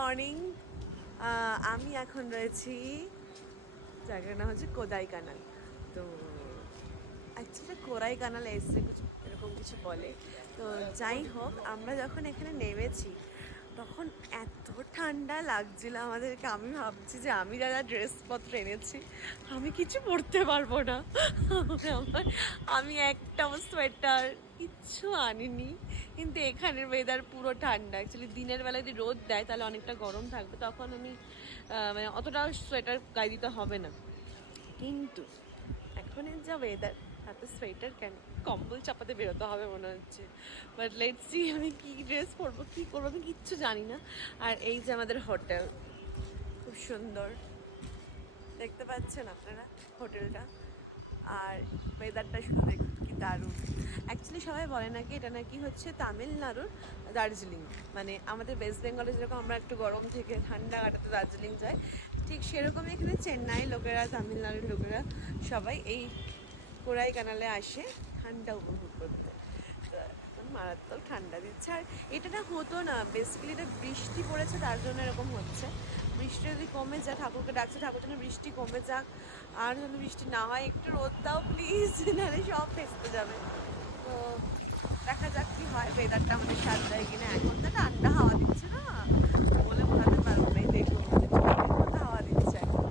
Morning. আমি এখন রয়েছি জায়গার নাম হচ্ছে কোদাই কানাল। তো অ্যাকচুয়ালি কোরাই কানাল এসছে কিছু, এরকম কিছু বলে। তো যাই হোক, আমরা যখন এখানে নেমেছি, তখন এত ঠান্ডা লাগছিল আমাদেরকে। আমি ভাবছি যে আমি যারা ড্রেসপত্র এনেছি, আমি কিছু পরতে পারব না। আমার, আমি একটা সোয়েটার কিচ্ছু আনিনি। কিন্তু এখানের ওয়েদার পুরো ঠান্ডা। অ্যাকচুয়ালি দিনের বেলা যদি রোদ দেয়, তাহলে অনেকটা গরম থাকবে। তখন আমি মানে অতটা সোয়েটার গায়ে দিতে হবে না। কিন্তু এখনের যা ওয়েদার তাতে সোয়েটার কেন? কম্বল চাপাতে বেরোতে হবে মনে হচ্ছে। বাট লেট সি আমি কি ড্রেস পরবো, কী করব আমি কিচ্ছু জানি না। আর এই যে আমাদের হোটেল খুব সুন্দর। দেখতে পাচ্ছেন আপনারা হোটেলটা আর ওয়েদারটা শুধু দেখুন, কি দারুণ। অ্যাকচুয়ালি সবাই বলে নাকি এটা নাকি হচ্ছে তামিলনাড়ুর দার্জিলিং। মানে আমাদের ওয়েস্ট বেঙ্গলে যেরকম আমরা একটু গরম থেকে ঠান্ডা কাটাতে দার্জিলিং যাই, ঠিক সেরকমই এখানে চেন্নাই লোকেরা, তামিলনাড়ুর লোকেরা সবাই এই কোরাই কানালে আসে ঠান্ডা উপভোগ করতে। মারাত্মক ঠান্ডা দিচ্ছে। আর এটা না হতো না বেসিক্যালি এটা বৃষ্টি পড়েছে, তার জন্য এরকম হচ্ছে। বৃষ্টি যদি কমে যায়, ঠাকুরকে ডাকছে, ঠাকুর যেন বৃষ্টি কমে যাক, আর যেন বৃষ্টি না হয়, একটু রোদ দাও প্লিজ নাহলে সব ভেস্তে যাবে। তো দেখা যাক কি হয় ওয়েদারটা আমাদের সাথ দেয় কিনা। এখন তো ঠান্ডা হাওয়া দিচ্ছে না বলে বোঝাতে পারব না এই দেখুন কত হাওয়া দিচ্ছে এখন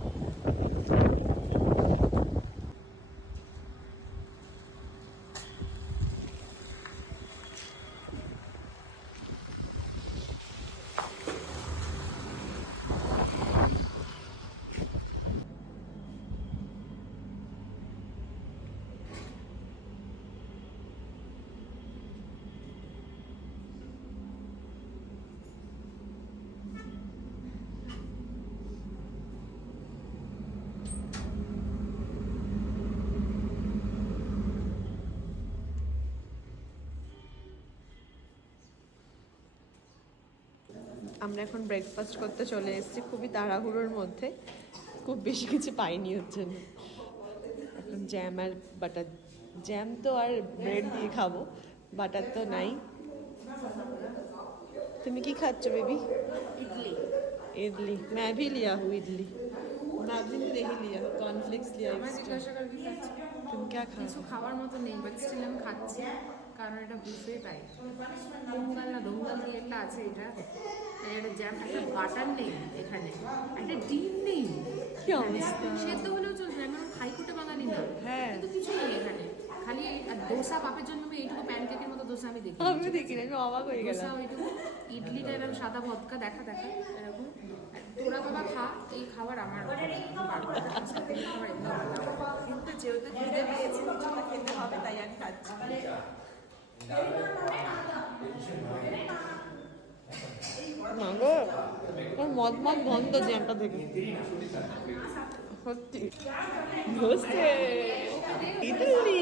আমরা এখন ব্রেকফাস্ট করতে চলে এসেছি খুবই তাড়াহুড়োর মধ্যে খুব বেশি কিছু পাইনি হচ্ছে না এখন জ্যাম আর বাটার জ্যাম তো আর ব্রেড দিয়ে খাবো বাটার তো নাই তুমি কি খাচ্ছ বেবি इडली इडली मैं भी लिया हूँ इडली मैं भी नहीं लिया कॉर्नफ्लेक्स लिया আমার extra। জিজ্ঞাসা করবি খাচ্ছি तुम क्या खा কিছু খাওয়ার মতো নেই বাট স্টিল আমি খাচ্ছি কারণ এটা বুফে টাই পোঙ্গাল না দোঙ্গাল দিয়ে একটা আছে এটা। একটা জ্যাম একটা বাটার নেই এখানে। একটা ডিম নেই। সেদ্ধ হলেও চলছে আমি খাই কুটে বাঙালি না। হ্যাঁ। কিন্তু কিছুই নেই এখানে। খালি আর দোসা বাপের জন্য আমি এইটুকু প্যানকেকের মতো দোসা আমি দেখি আমি দেখি না আমি অবাক হয়ে দোসা গেলাম। ওইটুকু ইডলিটা এরকম সাদা ভদকা দেখা দেখা এরকম। তোরা বাবা খা এই খাবার আমার। কিন্তু যেহেতু পেয়েছে খেতে হবে তাই আমি খাচ্ছি। মাগো ওর মদ মদ বন্ধ জ্যামটা থেকে সত্যি। বসে ইডলি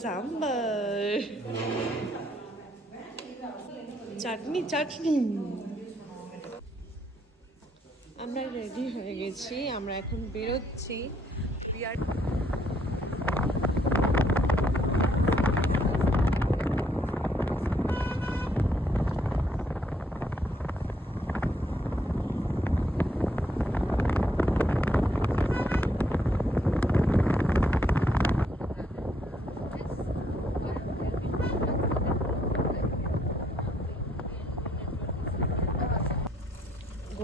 সাম্বার। চাটনি চাটনি। আমরা রেডি হয়ে গেছি, আমরা এখন বেরোচ্ছি।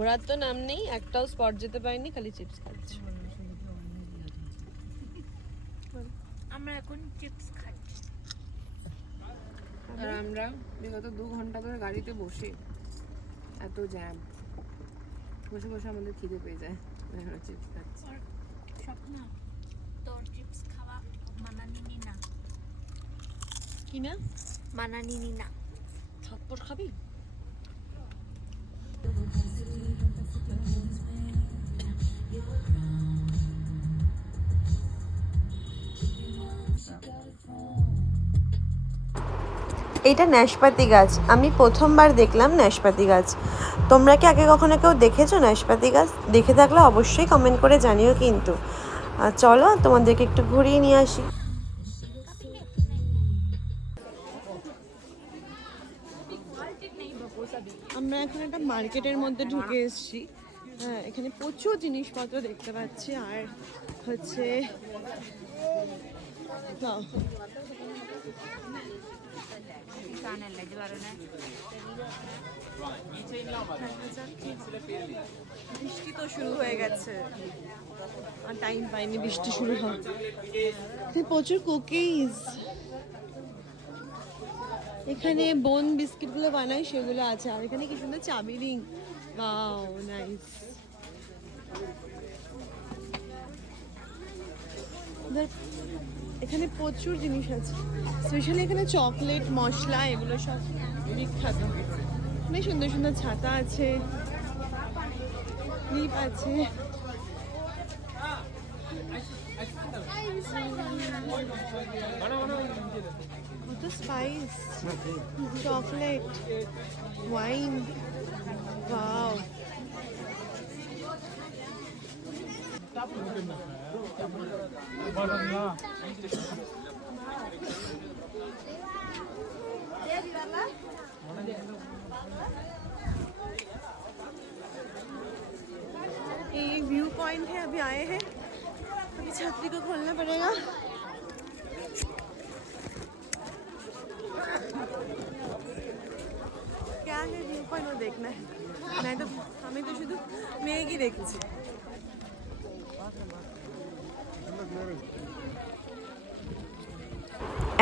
ঘোরার তো নাম নেই একটাও স্পট যেতে পারিনি খালি চিপস খাচ্ছি। আমরা এখন চিপস খাচ্ছি। আর আমরা বিগত দু ঘণ্টা ধরে গাড়িতে বসে এত জ্যাম বসে বসে আমাদের খিদে পেয়ে যায় আমরা চিপস খাচ্ছি। স্বপ্ন তোর চিপস খাওয়া মানানিনি না। কি না? মানানিনি না। থাপ্পড় খাবি? এটা ন্যাশপাতি গাছ। আমি প্রথমবার দেখলাম ন্যাশপাতি গাছ। তোমরা কি আগে কখনো কেউ দেখেছ ন্যাশপাতি গাছ? দেখে থাকলে অবশ্যই কমেন্ট করে জানিও কিন্তু। চলো তোমাদেরকে একটু ঘুরিয়ে নিয়ে আসি। আমরা এখন একটা মার্কেটের মধ্যে ঢুকে এসেছি। হ্যাঁ এখানে প্রচুর জিনিসপত্র দেখতে পাচ্ছি। আর হচ্ছে বৃষ্টি তো শুরু হয়ে গেছে। আর টাইম পাইনি, বৃষ্টি শুরু হয় প্রচুর কুকিজ এখানে বোন বিস্কিটগুলো বানায় সেগুলো আছে। আর এখানে কি সুন্দর চাবি রিং ওয়াও নাইস এখানে প্রচুর জিনিস আছে। স্পেশালি এখানে চকলেট মশলা, এগুলো সব বিখ্যাত। বেশ সুন্দর সুন্দর ছাতা আছে ক্লিপ আছে। কত spice chocolate wine wow view point है, अभी आए हैं। अभी छतरी को खोलना पड़ेगा। क्या है व्यू पॉइंट? वो देखना है। मैं तो हमें तो शुद्ध मेघ ही देखছি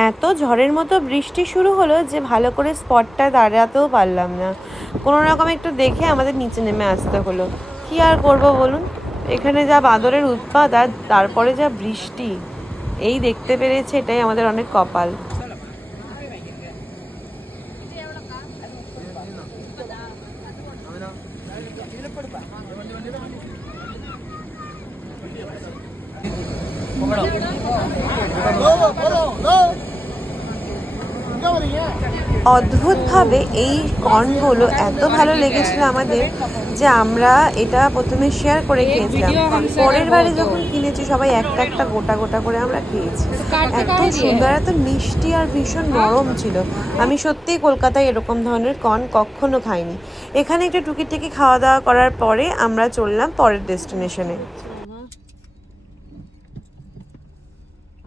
এত ঝড়ের মতো বৃষ্টি শুরু হলো যে ভালো করে স্পটটা দাঁড়াতেও পারলাম না। কোনো রকম একটু দেখে আমাদের নিচে নেমে আসতে হলো। কি আর করব বলুন? এখানে যা বাদরের উৎপাত আর তারপরে যা বৃষ্টি, এই দেখতে পেরেছে এটাই আমাদের অনেক কপাল। অদ্ভুতভাবে এই কর্নগুলো এত ভালো লেগেছিল আমাদের যে আমরা এটা প্রথমে শেয়ার করে খেয়েছিলাম। পরের বারে যখন কিনেছি সবাই একটা একটা গোটা গোটা করে আমরা খেয়েছি। এত সুন্দর এত মিষ্টি আর ভীষণ নরম ছিল। আমি সত্যিই কলকাতায় এরকম ধরনের কর্ন কখনো খাইনি। এখানে একটু টুকিটাকি খাওয়া দাওয়া করার পরে আমরা চললাম পরের ডেস্টিনেশনে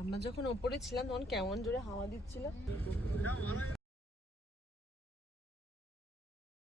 আমরা যখন ওপরে ছিলাম তখন কেমন জোরে হাওয়া দিচ্ছিল?